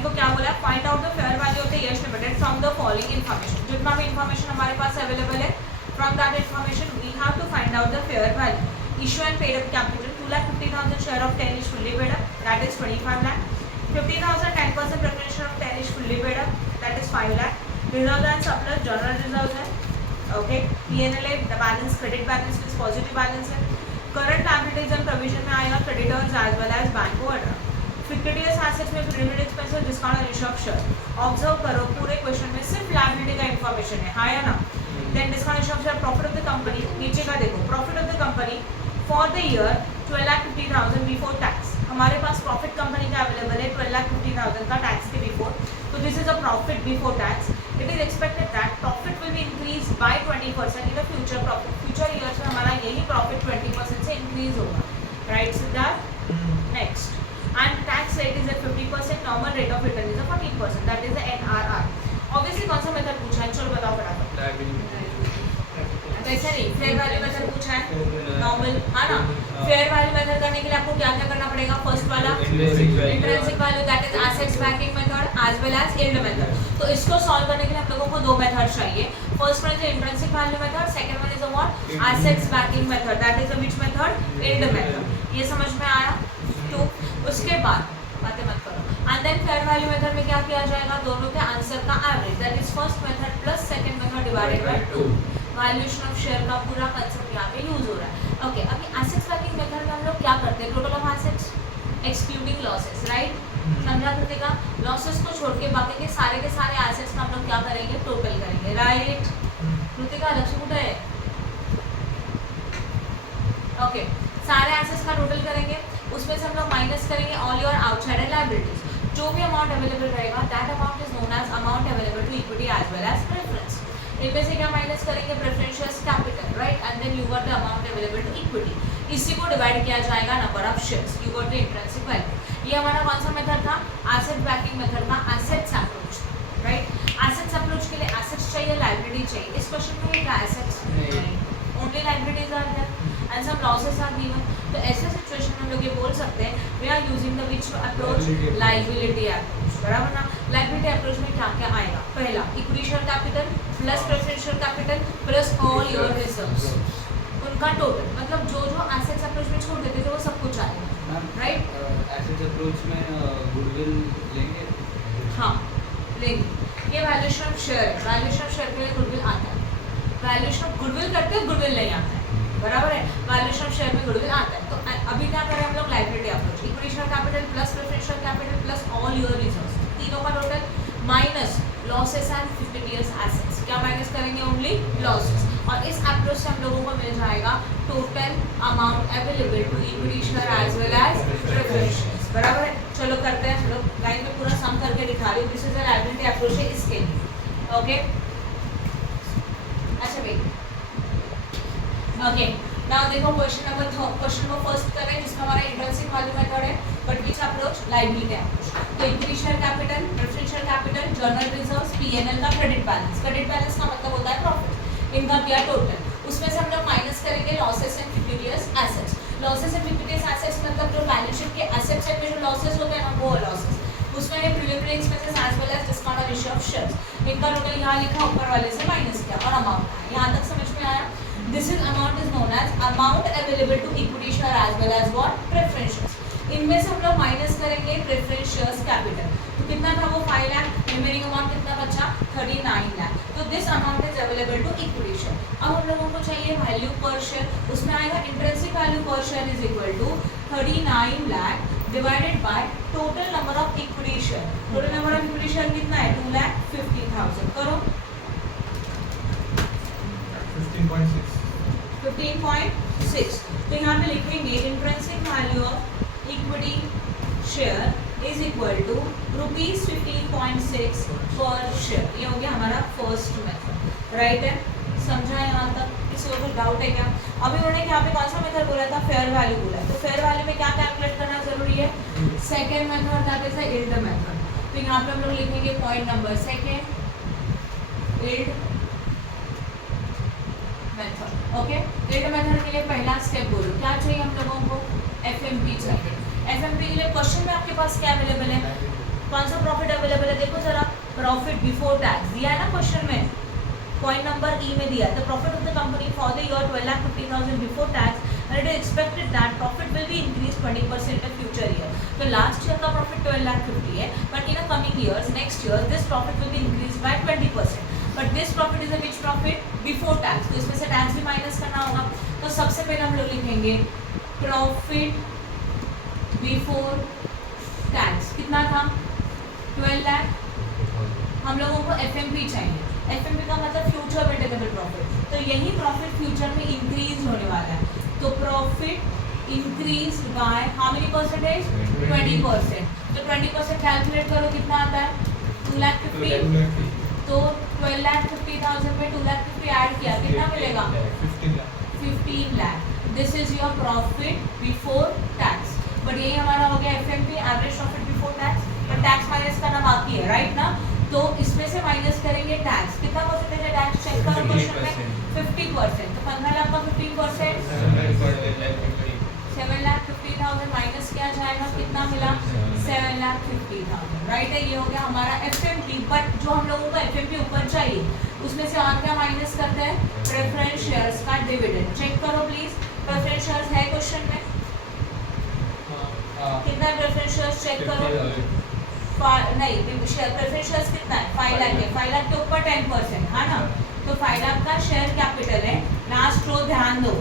देखो क्या बोला, find out the fair value of the Yash Limited from the following information. जितना भी इन्फॉर्मेशन हमारे पास अवेलेबल है, from that information we have to find out the fair value. Issue and paid up capital 2,50,000 share of 10 is fully paid up, that is 25 lakh. 50,000 10% preference share of 10 is fully paid up, that is 5 lakh. Reserves and surplus general reserves है, okay. P&L है, the balance credit balance is positive balance है. Current liabilities and provision में आएगा creditors as well as bank overdraft. Fictitious assets में preliminary expenses, discount and issue of share. Observe करो पूरे question में सिर्फ liability का information है, हाँ या ना? Then discount issue of share, profit of the company, नीचे का देखो, profit of the company for the year 12,50,000 before tax. हमारे पास प्रॉफिट कंपनी का अवेलेबल है 12,50,000 का टैक्स के बिफोर, तो this is a profit before tax. It is expected that profit will be increase by 20% in the future. Profit future years में हमारा यही प्रॉफिट 20% से इंक्रीज होगा, right Siddharth? Next, and tax rate is at 50%, normal rate of return is 14%, that is the NRR. Obviously कौन सा method पूछा है, चलो बताओ फटाफट. वैसे नहीं, फेयर वैल्यू मेथड पूछा है, नॉर्मल, हाँ ना. फेयर वैल्यू मेथड करने के लिए आपको क्या क्या करना पड़ेगा? फर्स्ट वाला intrinsic value, that is assets backing method as well as yield method. तो इसको सॉल्व करने के लिए हम लोगों को दो मेथड चाहिए. First one is intrinsic value method, second one is what? Assets backing method, that is which method? Yield method. ये समझ में आया? तो उसके बाद बातें मत करो. And then fair value method में क्या किया जाएगा? दोनों के आंसर का average, that is first method plus second method divided by 2. Valuation of share का पूरा कांसेप्ट यहाँ पे यूज हो रहा है. ओके, अभी एसेट्स बैकिंग मेथड में हम लोग क्या करते हैं? Total of assets excluding losses, right? समझा कृतिका? लॉसेस को छोड़ के बाकी के सारे एसेट्स का हम लोग क्या करेंगे? टोटल करेंगे, राइट? कृतिका लक्ष्य कुठे है? ओके, सारे एसेट्स का टोटल करेंगे, उसमें से हम लोग माइनस करेंगे ऑल योर आउटसाइड लायबिलिटीज. जो भी अमाउंट अवेलेबल रहेगा that amount is known as amount available to equity as well as preference. इनमें से क्या माइनस करेंगे? Preferential capital, right? And then you got the amount available to equity. इसी को डिवाइड किया जाएगा number of shares, you got the intrinsic value. ये हमारा कौन सा मेथड था? एसेट बैकिंग मेथड का assets approach, right? Assets approach के लिए एसेट्स चाहिए, लायबिलिटी चाहिए. इस क्वेश्चन में क्या एसेट्स नहीं, only liabilities are there and some losses are given. तो ऐसे सिचुएशन में हम लोग ये बोल सकते हैं we are using the which approach? Liability approach, बराबर ना? लायबिलिटी अप्रोच में क्या क्या आएगा? पहला equity share capital plus preferential capital plus all your reserves, उनका टोटल. मतलब जो जो एसेट्स अप्रोच में छोड़ देते थे वो सब कुछ आएगा, राइट? एसेट्स अप्रोच में गुडविल लेंगे, हाँ लेंगे. ये वैल्यूएशन ऑफ शेयर है, वैल्यूएशन ऑफ शेयर के लिए गुडविल आता है. वैल्यूएशन ऑफ गुडविल करते हैं, गुडविल नहीं आता है, बराबर है? वैल्यूएशन ऑफ शेयर में गुडविल आता है. तो अभी क्या करें हम लोग? Liability approach, equity share capital plus preferential capital plus all your reserves, तीनों का total minus losses and fictitious assets. क्या माइनस करेंगे? Only losses. और इस अप्रोच से हम लोगों को मिल जाएगा total amount available to equity share as well as preferential, बराबर है? चलो करते हैं, चलो लाइन में पूरा सम करके दिखा रही हूँ. This is the liability approach है इसके लिए, ओके? अच्छा भाई, ओके. नाउ देखो क्वेश्चन नंबर फर्स्ट कर रहे हैं जिसमें हमारा इंट्रिंसिक वैल्यू मेथड है, but which approach? Liability approach. तो equity share capital, preferential capital, general reserves, P&L का क्रेडिट बैलेंस. क्रेडिट बैलेंस का मतलब होता है प्रॉफिट. इनका किया टोटल, उसमें से हम लोग माइनस करेंगे losses and fictitious assets. Losses and fictitious assets मतलब जो बैलेंस शीट के एसेट्स में जो लॉसेस होते हैं ना, वो लॉसेस. उसमें है preliminary expenses as well as discount और इश्यू ऑफ शेयर्स. इनका टोटल यहाँ लिखा, ऊपर वाले से माइनस किया और अमाउंट आया. यहाँ तक समझ में आया? This is amount is known as amount available to equity share as well as what? Preferentials. इनमें से हम लोग माइनस करेंगे प्रेफरेंशियल कैपिटल. तो कितना था वो? 5 लाख. रिमेनिंग अमाउंट कितना बचा? 39 लाख. तो this amount is available to equity share. अब हम लोगों को चाहिए वैल्यू पर शेयर. उसमें आएगा intrinsic value per share is equal to 39 lakh divided by total number of equity share. Total number of equity share कितना है? 2,50,000. करो 15.6. तो यहाँ पे लिखेंगे intrinsic value of equity share is equal to ₹15.6 per share. ये हो गया हमारा फर्स्ट मेथड, राइट है? समझा यहाँ तक? किसी को कुछ डाउट है क्या? अभी उन्होंने यहाँ पे कौन सा मेथड बोला था? फेयर वैल्यू बोला है. तो फेयर वैल्यू में क्या कैलकुलेट करना जरूरी है? Second method, that is the yield method. तो यहाँ पे हम लोग लिखेंगे point number second, yield method. Okay, yield method के लिए पहला स्टेप बोलो क्या चाहिए हम लोगों को? FMP चाहिए. FMP के लिए क्वेश्चन में आपके पास क्या अवेलेबल है? कौन सा प्रॉफिट अवेलेबल है देखो जरा, प्रॉफिट बिफोर टैक्स दिया है ना क्वेश्चन में, पॉइंट नंबर ई में दिया है, the profit of the company for the year 12,50,000 before tax and it is expected that profit will be increased 20% in future year. तो लास्ट ईयर का प्रॉफिट 12,50,000 है, but in coming years next year this profit will be increase by 20%. But this profit is a which profit before tax, तो इसमें से tax भी minus करना होगा. तो सबसे पहले हम लोग लिखेंगे प्रॉफिट बिफोर टैक्स कितना था 12 लाख. हम लोगों को एफएमपी चाहिए, एफएमपी का मतलब फ्यूचर मेंटेनेबल प्रॉफिट, तो यही प्रॉफिट फ्यूचर में इंक्रीज होने वाला है. तो profit increase by how many percentage 20%. तो 20% कैलकुलेट करो कितना आता है 2,50,000. तो 12,50,000 में 2,50,000 ऐड किया कितना मिलेगा 15 lakh. This is your profit before tax. But यही हमारा हो गया FMP average profit before tax. But tax minus करना बाकी है राइट ना, तो इसमें से माइनस करेंगे टैक्स. कितना परसेंटेज है टैक्स चेक करो क्वेश्चन में 50%. तो 15 लाख का 15% 7,50,000 माइनस किया जाएगा कितना मिला 7,50,000 राइट है. ये हो गया हमारा एफएमपी. बट जो हम लोगों को एफएमपी ऊपर चाहिए उसमें से और क्या माइनस करते हैं प्रेफरेंस शेयर्स का डिविडेंड. चेक करो प्लीज प्रेफरेंस शेयर्स है क्वेश्चन में कितना प्रेफरेंस शेयर्स चेक करो. नहीं प्रेफरेंस शेयर्स कितना है 5 लाख है. 5 लाख के ऊपर 10% है ना, तो 5 लाख का शेयर कैपिटल है. लास्ट रो ध्यान दो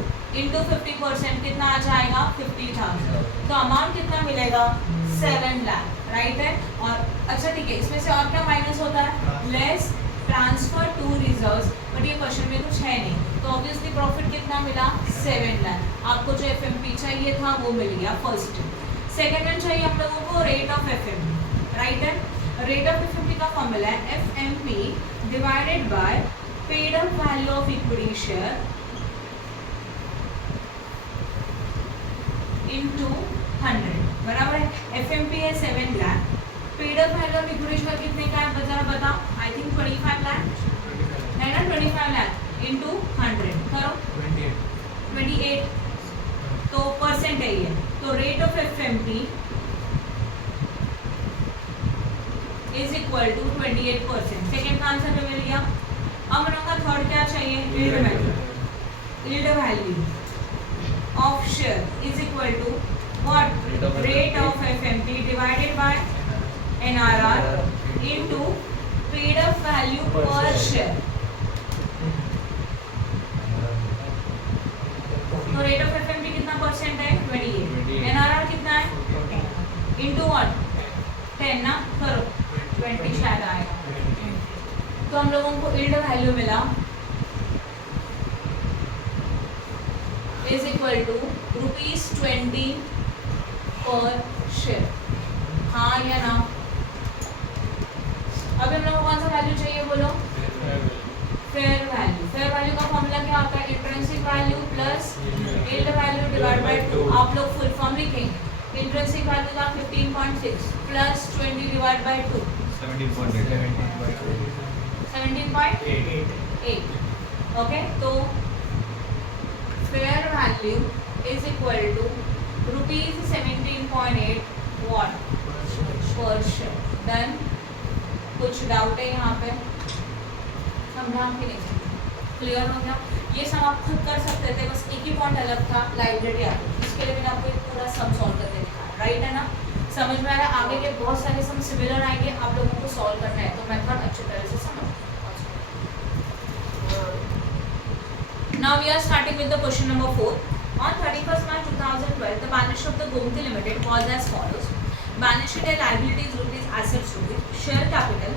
इंटू 50% कितना आ जाएगा 50,000. तो अमाउंट कितना मिलेगा 7 लाख राइट है. और अच्छा ठीक है इसमें से और क्या माइनस होता है less transfer to reserves. But ये क्वेश्चन में कुछ है नहीं, तो ऑब्वियसली प्रॉफिट कितना मिला 7 लाख. आपको जो एफएमपी चाहिए था वो मिल गया फर्स्ट. सेकेंड वन चाहिए हम लोगों को रेट ऑफ एफएमपी राइट है. रेट ऑफ एफएमपी का फॉर्मूला है FMP divided bye paid up value of equity share into 100 बराबर है. एफएमपी है 7 lakh, paid up value of equity share कितने का है जरा बताओ. आई थिंक 25 लाख है ना. 25 लाख इनटू 100 करो 28. तो परसेंट है ये, तो rate of FMP is equal to 28%. Second का आंसर जो मिल गया. अब हम लोग का थर्ड क्या चाहिए yield value. Yield value of share is equal to what rate of FMP divided by NRR into paid up value per share. तो रेट ऑफ एफएमपी कितना परसेंट है 28. एनआरआर कितना है इनटू व्हाट 10 ना, करो 20 शायद आएगा. तो हम लोगों को यील्ड वैल्यू मिला इज इक्वल टू ₹20 पर शेयर. हाँ या ना. अब हम लोगों को कौन सा वैल्यू चाहिए बोलो फेयर वैल्यू. फेयर वैल्यू का फॉर्मूला क्या होता है intrinsic value plus yield value divide by 2. आप लोग फुल फॉर्म लिखेंगे. इंट्रिंसिक वैल्यू था 15.6 प्लस 20 डिवाइड बाय 2 17.8. ओके, तो fair value is equal to ₹17.8 what per share. Done. कुछ डाउट है यहाँ पे समझा कि नहीं क्लियर हो गया. ये सम आप खुद कर सकते थे, बस एक ही पॉइंट अलग था लाइब्रेरी आपको, इसके लिए मैंने आपको एक पूरा सम सॉल्व करके दिखाया राइट है ना. समझ में आ रहा है. आगे के बहुत सारे सम सिमिलर आएंगे, आप लोगों को सॉल्व करना है, तो मेथड अच्छी तरह से समझ. Now we are starting with the question number 4. On 31st March 2012, the balance sheet of the Gomti Limited was as follows. Balance sheet and liabilities rupees, assets rupees, share capital,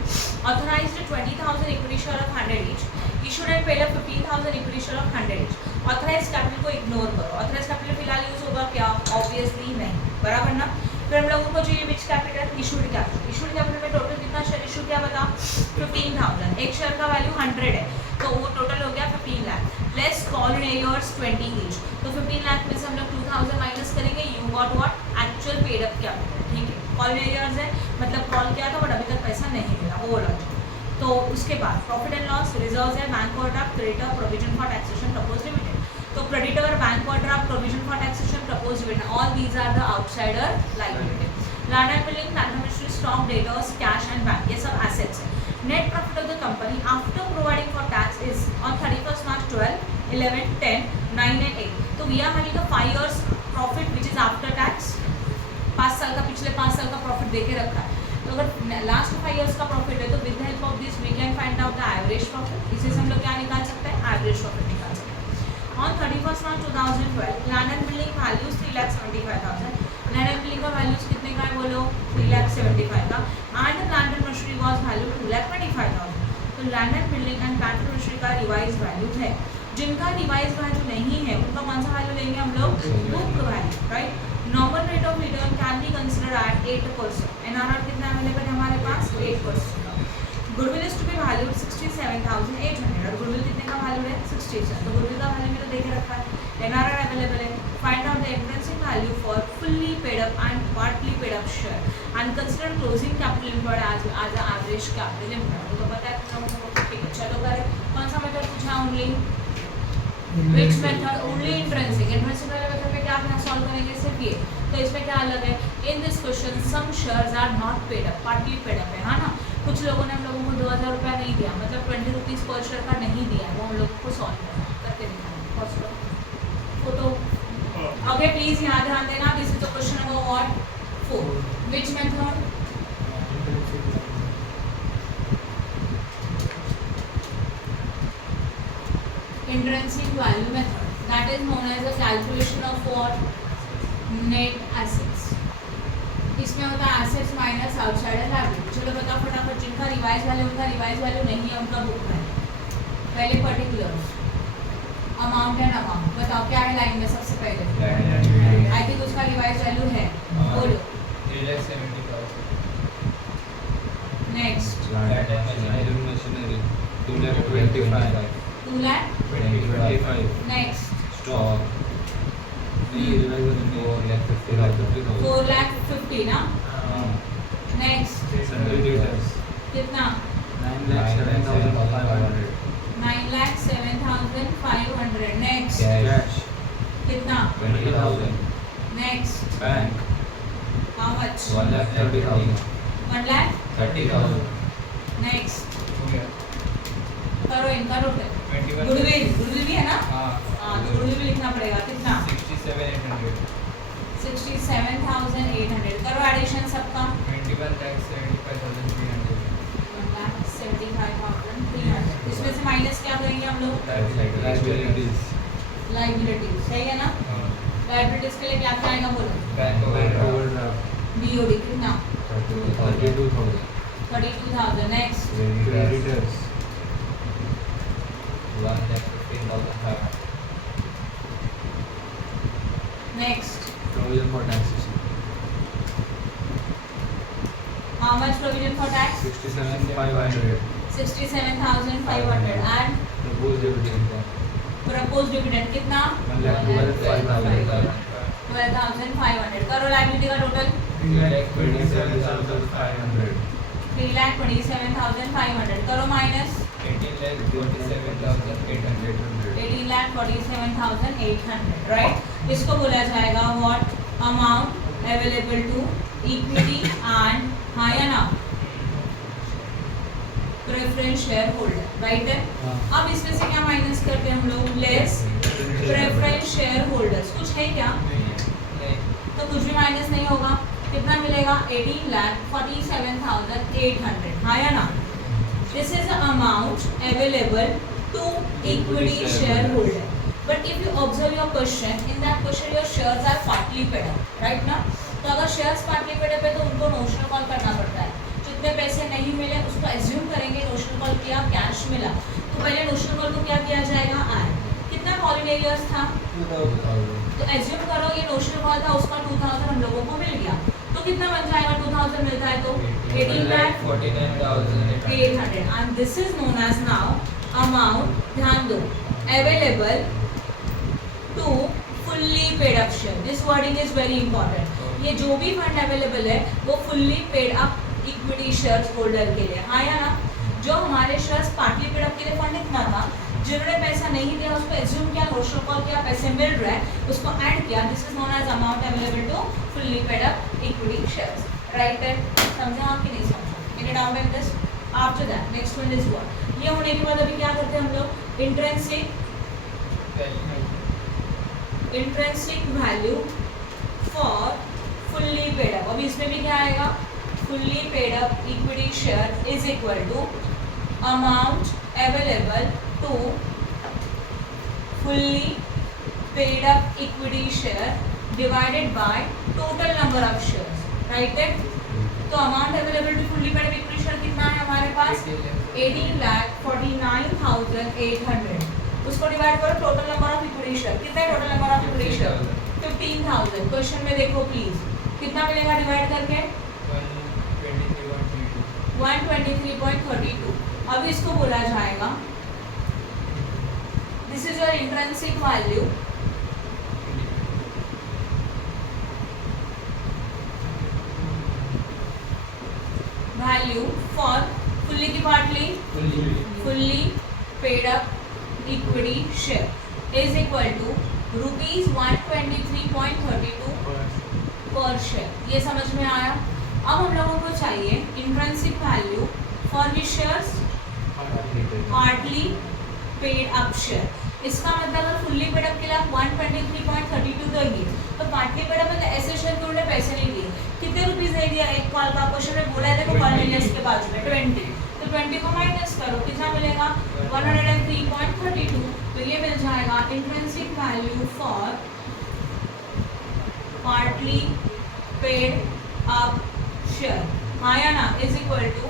authorized 20,000 equity share of 100 each, issued and paid up 15,000 equity share of 100 each. Authorized capital को ignore करो. Authorized capital फिलहाल use होगा क्या? Obviously नहीं, बराबर ना. फिर हम लोगों को चाहिए which capital issued capital. Issued capital में टोटल कितना शेयर इशू किया बता 15,000. एक शेयर का वैल्यू 100 है, तो वो टोटल हो गया 15 लाख प्लस कॉल एयर्स 20 ईच. तो 15 लाख में से हम लोग 2,000 माइनस करेंगे. You got what actual paid up capital. ठीक है, कॉल एयर्स है मतलब कॉल किया था बट अभी तक पैसा नहीं मिला वो लॉजिक. तो उसके बाद प्रॉफिट एंड लॉस रिजर्व्स है bank overdraft creditor provision for taxation propose dividend. तो creditor bank overdraft provision for taxation propose dividend all these are the outsider liability. Land and building plant and machinery stock, debtors, cash and bank, ये सब assets है. Net profit of the company after providing for tax is on 31st March 12, 11, 10, 9 and 8. तो we are having a 5 years profit which is after tax. 5 साल का, पिछले 5 साल का profit देके रखा है. तो अगर लास्ट 5 years का प्रॉफिट है तो with the help of this we can find out the average profit. इसे हम लोग क्या निकाल सकते हैं, एवरेज प्रॉफिट निकाल सकते हैं. On 31st March 2012 land and building values 3,75,000. Land and building का वैल्यूज कितने का है बोलो, 3,75,000 का. And plant and machinery was value 2,25,000. तो land and building and plant and machinery का रिवाइज वैल्यू है. जिनका रिवाइज वैल्यू नहीं है उनका कौन सा वैल्यू लेंगे हम लोग, book value, right. Normal rate of return can be consider at 8%. NRR कितना अवेलेबल है हमारे पास, 8%. Goodwill is to be valued 67,800 और गुडविल कितने का वैल्यू है, 67. तो गुडविल का वैल्यू तो देखे रखा है. एनआरआर अवेलेबल है. Find out the intrinsic value for fully paid up and partly paid up share and consider closing capital employed as average capital employed. तो पता है तुम लोगों को, ठीक है. चलो करें. कौन सा मेथड पूछा, only which method, only intrinsic. Intrinsic वाले मेथड में क्या आप सॉल्व करेंगे, सिर्फ ये. तो इसमें क्या अलग है, in this question some shares are not paid up, partly paid up है ना. कुछ लोगों ने हम लोगों को 2,000 रुपया नहीं दिया, मतलब 20 रुपीज़ पर शेयर का नहीं दिया है, वो हम लोग को सॉल्व करके दिखाना. फोटो ओके, प्लीज यहाँ ध्यान देना. This is the question number what 4. Which method, intrinsic value method, that is known as the calculation of what, net assets. इसमें होता है एसेट्स माइनस आउटसाइडर लायबिलिटी. चलो बताओ फटाफट, जिनका रिवाइज वैल्यू, उनका रिवाइज वैल्यू नहीं है, उनका बुक वैल्यू. पहले पर्टिकुलर्स, अमाउंट एंड अमाउंट. बताओ क्या है लाइन में सबसे पहले, आई थिंक उसका रिवाइज वैल्यू है, बोलो. 3,70,000. नेक्स्ट 2,25,000. 2,25,000. Next Stock. 4,50,000 ना. नेक्स्ट कितना, 9,07,500. 9,07,500. Next Cash. कितना, 20,000. Next Bank. How much, 1,30,000. 1,30,000. Next करो इनका टोटल. गुडविल, गुडविल भी है ना. हाँ, तो गुडविल भी लिखना पड़ेगा. कितना, 67,800. 67,800. करो एडिशन सबका. 21,75,300. 1,75,300. इसमें से माइनस क्या करेंगे हम लोग, Liabilities. लाइबिलिटी. सही है ना. लाइबिलिटीज के लिए क्या क्या आएगा बोलो, Bank overdraft. बीओडी कितना, 32,000. 32,000. Next Creditors. 1,15,500. Next Provision for taxation. How much provision for tax, 67,500. 67,500. And Proposed dividend. Propose dividend कितना, 1,12,500. 12,500. करो लाइबिलिटी का टोटल, 3,27,500. 3,27,500. करो माइनस 18,47,800. 18,47,800. राइट. इसको बोला जाएगा what, amount available to equity and, हाँ या ना, प्रेफरेंस शेयर होल्डर. राइट है. अब इसमें से क्या माइनस करते हैं हम लोग, लेस प्रेफरेंस शेयर होल्डर्स. कुछ है क्या, तो कुछ भी माइनस नहीं होगा. कितना मिलेगा, 18,47,800. हाँ या ना. This is the amount available to equity shareholder. But if you observe your question, in that question your shares are partly paid up, right ना. तो अगर शेयर्स पार्टली पेड अप है तो उनको नोशनल कॉल करना पड़ता है. जितने पैसे नहीं मिले उसको एज्यूम करेंगे नोशनल कॉल किया, कैश मिला, तो पहले नोशनल कॉल को क्या किया जाएगा, आर. कितना कॉलिंग एरियर्स था, 2,000. तो एज्यूम करो ये नोशनल कॉल था, उसका 2,000 हम लोगों को मिल गया. तो कितना बन जाएगा, 2,000 मिलता है तो 18,49,800. And this is known as now amount, ध्यान दो, available to fully paid up share. This wording is very important. ये जो भी फंड अवेलेबल है वो fully paid up equity shares holder के लिए. हाँ या ना. जो हमारे शेयर्स पार्टली पेड अप के लिए फंड इतना था, जिन्होंने पैसा नहीं दिया उसको एज्यूम किया, नोशनल कॉल किया, पैसे मिल रहे हैं, उसको ऐड किया. This is known as amount available to fully paid up equity shares. Right है, समझा आप कि नहीं समझा? Any doubt in this? After that next one is what? ये होने के बाद अभी क्या करते हैं हम लोग? Intrinsic value for fully paid up. अभी इसमें भी क्या आएगा? Fully paid up equity share is equal to amount available to fully paid up equity share divided by total number of shares, right है? तो amount available to fully paid up equity share कितना है हमारे पास? 18,49,800। उसको divide करो total number of equity share. कितना है total number of equity share? 15,000। Question में देखो प्लीज, कितना मिलेगा डिवाइड करके? 123.32। अब इसको बोला जाएगा this is your intrinsic value for fully की partly fully paid up equity share is equal to ₹123.32 per share. ये समझ में आया? अब हम लोगों को चाहिए intrinsic value for his shares partly paid up share. इसका मतलब अगर फुल्ली पेड अप के लिए आप 123.32 देंगे तो पार्टली पेड अप मतलब ऐसे शेयर के उन्होंने पैसे नहीं दिए। कितने रुपीस दे दिया? एक कॉल का क्वेश्चन में बोला है, देखो कॉर्नेलियस के बाजू में 20। तो 20 को माइनस करो, कितना मिलेगा? 103.32। तो ये मिल जाएगा intrinsic value for partly paid up share, आया ना, इज इक्वल टू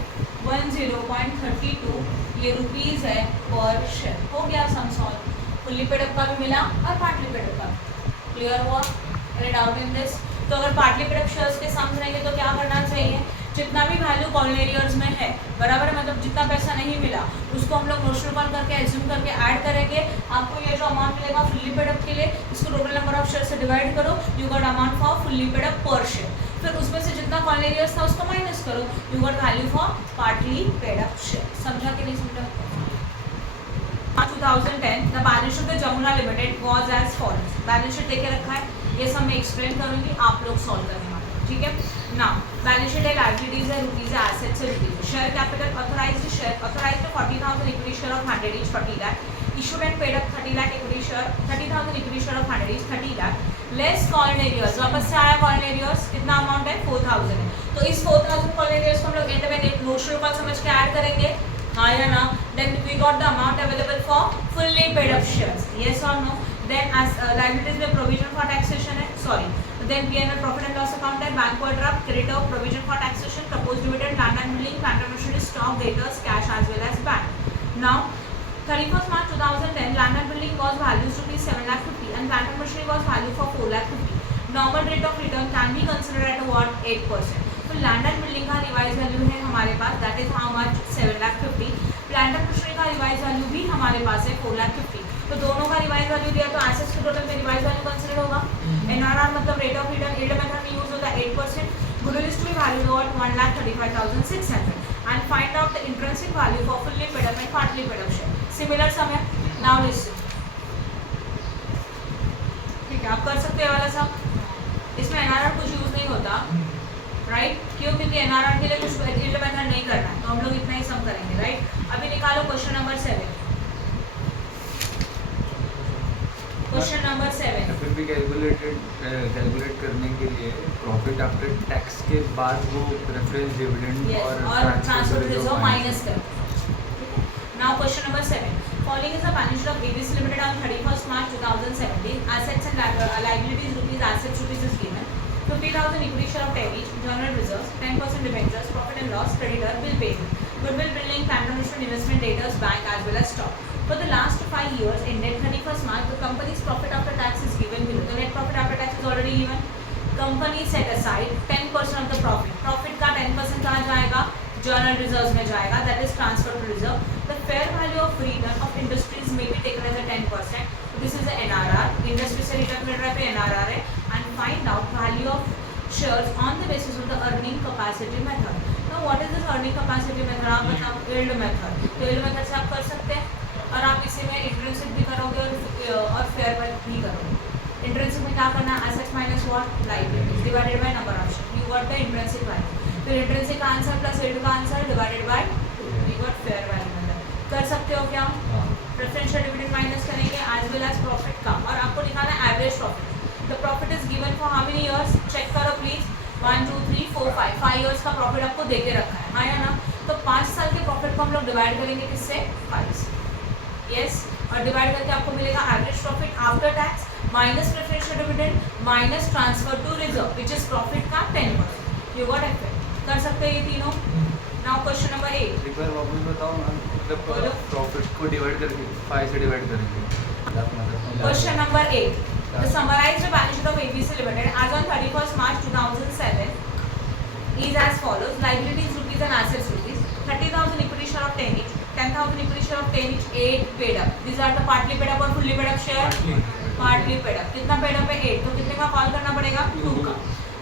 10.32। ये रुपीस है पर शेयर। हो गया sum solve. Fully paid up का भी मिला और पार्टली पेड अप का। क्लियर हुआ? Any doubt in this? तो अगर पार्टली पेड अप शेयर्स के सम रहेंगे तो क्या करना चाहिए? जितना भी वैल्यू कॉर्नर ईयर्स में है, बराबर है, मतलब जितना पैसा नहीं मिला उसको हम लोग नोशनल कॉल करके एज्यूम करके ऐड करेंगे। आपको ये जो अमाउंट मिलेगा फुल्ली पेड अप के लिए, इसको टोटल नंबर ऑफ शेयर से डिवाइड करो, you got amount for fully paid up पर शेयर। फिर उसमें से जितना कॉर्नर ईयर्स था उसको माइनस करो, you got value for partly paid up share. समझा कि नहीं समझा? 2010 the balance sheet of Jamuna Limited was as follows. Balance sheet देके रखा है, ये सब मैं एक्सप्लेन करूंगी, आप लोग सॉल्व करने वाले हैं, ठीक है ना? बैलेंस शीट है, लायबिलिटीज है, रुपीज है, एसेट्स है, रुपीज है। Share capital authorised share, authorised 40,000 equity share of 100 each 40 lakh, issued and paid up 30 lakh equity share, 30,000 equity share of 100 each 30 lakh, less called arrears. वापस से आया called arrears, कितना amount है? 4,000 है। तो इस 4,000 कॉल्ड एरियर्स को हम लोग एंड में नोशनल कॉल समझ के ऐड करेंगे, हाँ या ना? Then we got the amount available for fully paid up shares, yes और नो? देन एज लायबिलिटीज में प्रोविजन फॉर टैक्सेशन है, sorry, then P&L profit and loss account है, bank overdraft, creditor, provision for taxation, proposed dividend, land and building, plant and machinery, stock, debtors, cash as well as bank. Now 31st March 2010 land and building was valued to be 7,50,000 and plant and machinery was valued for 4,50,000. Normal rate of return can be considered at what? 8%. तो land and building का revise value है हमारे पास, that is how much? 7,50,000। Plant and machinery का revise value भी हमारे पास है 4,50,000। तो दोनों का रिवाइज वैल्यू दिया तो एसेट्स के टोटल में रिवाइज वैल्यू कंसीडर होगा। एनआरआर मतलब rate of return, yield method में यूज होता है 8%। Goodwill is to be valued at 1,35,600 and find out the intrinsic value for fully paid up and partly paid up share. Similar sum है, now listen, ठीक है, आप कर सकते हैं वाला सब। इसमें एनआरआर कुछ यूज नहीं होता, राइट? क्यों? क्योंकि एनआरआर के लिए कुछ यील्ड मेथड नहीं करना है, तो हम लोग इतना ही सम करेंगे, राइट? अभी निकालो क्वेश्चन नंबर 7। क्वेश्चन नंबर 7 फिर भी कैलकुलेट करने के लिए प्रॉफिट आफ्टर टैक्स के बाद वो प्रेफरेंस डिविडेंड और ट्रांसफर रिजर्व माइनस करो। Now question number 7, following is the balance sheet of ABC limited on 31st March 2017। Assets and liabilities rupees, assets rupees is given, 50,000 equity share of Terry, general reserves, 10% debentures, profit and loss, creditor, bill payable, goodwill, billing, plant and machinery, investment, debtors, bank as well as stock. For the last 5 years ended 31st March, the company's profit after tax is given below. The net profit after tax is already given. Company set aside 10% of the profit. Profit का 10% कहाँ जाएगा? Journal reserves में जाएगा, that is transfer to reserve. The fair value of return of industries may be taken as a 10%. So this is the NRR. Industry से return मिल रहा है तो NRR है. And find out value of shares on the basis of the earning capacity method. Now what is this earning capacity method? आप बताओ, yield method. तो yield method से आप कर सकते हैं और आप इसी में इंट्रिंसिक भी करोगे और फेयर वैल्यू भी करोगे। इंट्रिंसिक में क्या करना है? Assets minus what? Liabilities divided by number of share, you got the intrinsic value. फिर इंट्रिंसिक का आंसर प्लस यील्ड का answer divided by we got fair value method. कर सकते हो क्या? प्रेफरेंशियल डिविडेंड माइनस करेंगे एज वेल एज प्रॉफिट का, और आपको निकालना है average profit. The profit is given for how many years? Check करो प्लीज। 1 2 3 4 5 इयर्स का प्रॉफिट आपको दे के रखा है, हाँ या ना? तो 5 साल के प्रॉफिट को हम लोग डिवाइड करेंगे किससे? 5 से, यस। और डिवाइड करके आपको मिलेगा average profit after tax minus preferential dividend minus transfer to reserve which is profit का 10%। You got it? कर सकते हैं ये तीनों। Now question number 8। एक बार वापस बताओ ना, मतलब प्रॉफिट को डिवाइड करके 5 से डिवाइड करेंगे। Question number 8. The summarized balance sheet of ABC Limited as on 31st March 2007 is as follows. Liabilities rupees and assets rupees. 30,000 equity share of 10 each. 10,000 equity share of 10 each. 8 paid up. These are the partly paid up और fully paid up share. Partly paid up. कितना paid up है? 8. तो कितने का call करना पड़ेगा? 2 का.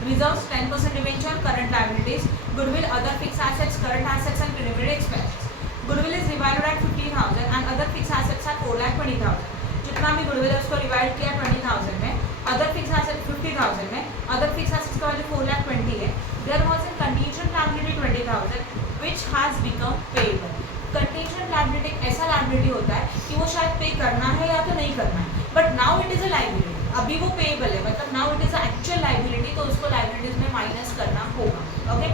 Reserves 10% debenture, current liabilities. Goodwill, other fixed assets, current assets and preliminary expenses. Goodwill is revalued at 50,000 and other fixed assets are 4,20,000. जितना भी गुडविल है उसको डिवाइड किया 20,000 में, अदर फिक्स एसेट 50,000 में, अदर फिक्स एसेट्स का वैल्यू 4,20,000 है। There was a contingent liability 20,000 which has become payable. Contingent liability ऐसा लायबिलिटी होता है कि वो शायद पे करना है या तो नहीं करना है, but now it is a liability, अभी वो पेएबल है, मतलब now it is a actual liability, तो उसको लायबिलिटीज में माइनस करना होगा। Okay,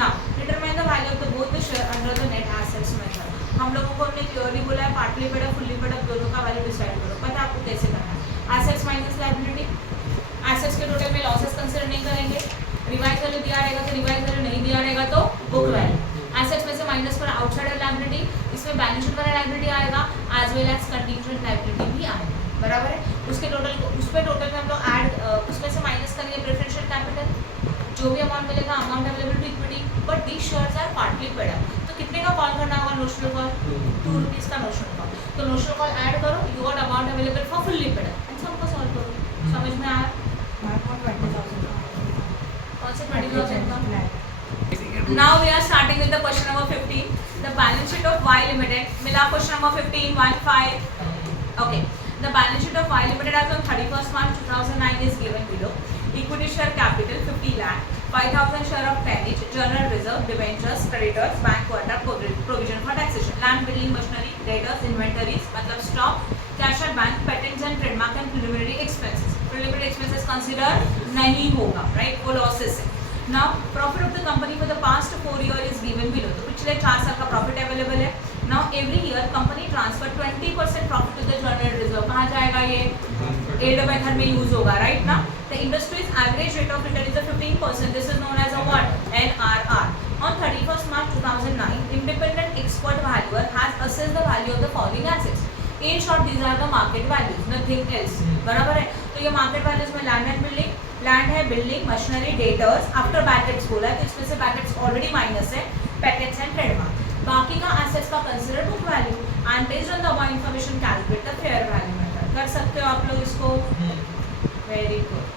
now determine the value of the both the share under the net assets method. हम लोगों को हमने क्लियरली बोला है partly paid up fully paid up दोनों का वैल्यू डिसाइड करो। पता है आपको कैसे करना है? एसेट्स माइनस लायबिलिटी, एसेट्स के टोटल में लॉसेस कंसीडर नहीं करेंगे, रिवाइज वैल्यू दिया रहेगा तो रिवाइज वैल्यू, नहीं दिया रहेगा तो बुक वैल्यू। एसेट्स में से माइनस कर आउटसाइडर लायबिलिटी, इसमें बैलेंस शीट वाला लायबिलिटी आएगा as well as contingent liability भी आएगा, बराबर है। उसके टोटल को उस पर टोटल में हम लोग ऐड उसमें से माइनस करेंगे प्रेफरेंशियल कैपिटल, जो भी अमाउंट मिलेगा amount available to equity, but these shares are partly paid up. तो कितने का कॉल करना होगा? नोशनल कॉल 2 रुपीज़ का नोशनल कॉल। तो नोशनल कॉल ऐड करो, you got amount available for fully paid up and सबको सॉल्व करो। समझ में आया? कौन से 20,000 का? Now we are starting with the question number 15. The balance sheet of Y Limited. मिला question number 15 1 5. Okay. The balance sheet of Y Limited as on 31st March 2009 is given below. Equity share capital 50 lakh, 5,000 share of 10 each, general reserve, debentures, creditors, bank quota, provision for taxation, land, building, machinery, debtors, inventories, मतलब stock, cash at bank, patents and trademark and preliminary expenses. Preliminary expenses consider नहीं होगा, right? वो losses है। Now profit of the company for the past 4 year is given below. तो पिछले 4 साल का profit available है। Now every year company transfer 20% profit to the general reserve. कहाँ जाएगा ये? एड मेथड में यूज होगा, राइट ना? The industry's average rate of return is 15%. This is known as a what? NRR. On 31st March 2009, independent expert valuer has assessed the value of the following assets. In short, these are the market values, nothing else. बराबर है? तो ये market values में land and building, land है, building, machinery, debtors, after Beckett's बोला है तो इसमें से बैकेट्स ऑलरेडी माइनस है, पैकेट्स एंड ट्रेडमार्क, बाकी का एसेट्स का consider book value and based on the above information calculate the fair value method. कर सकते हो आप लोग इसको, वेरी गुड।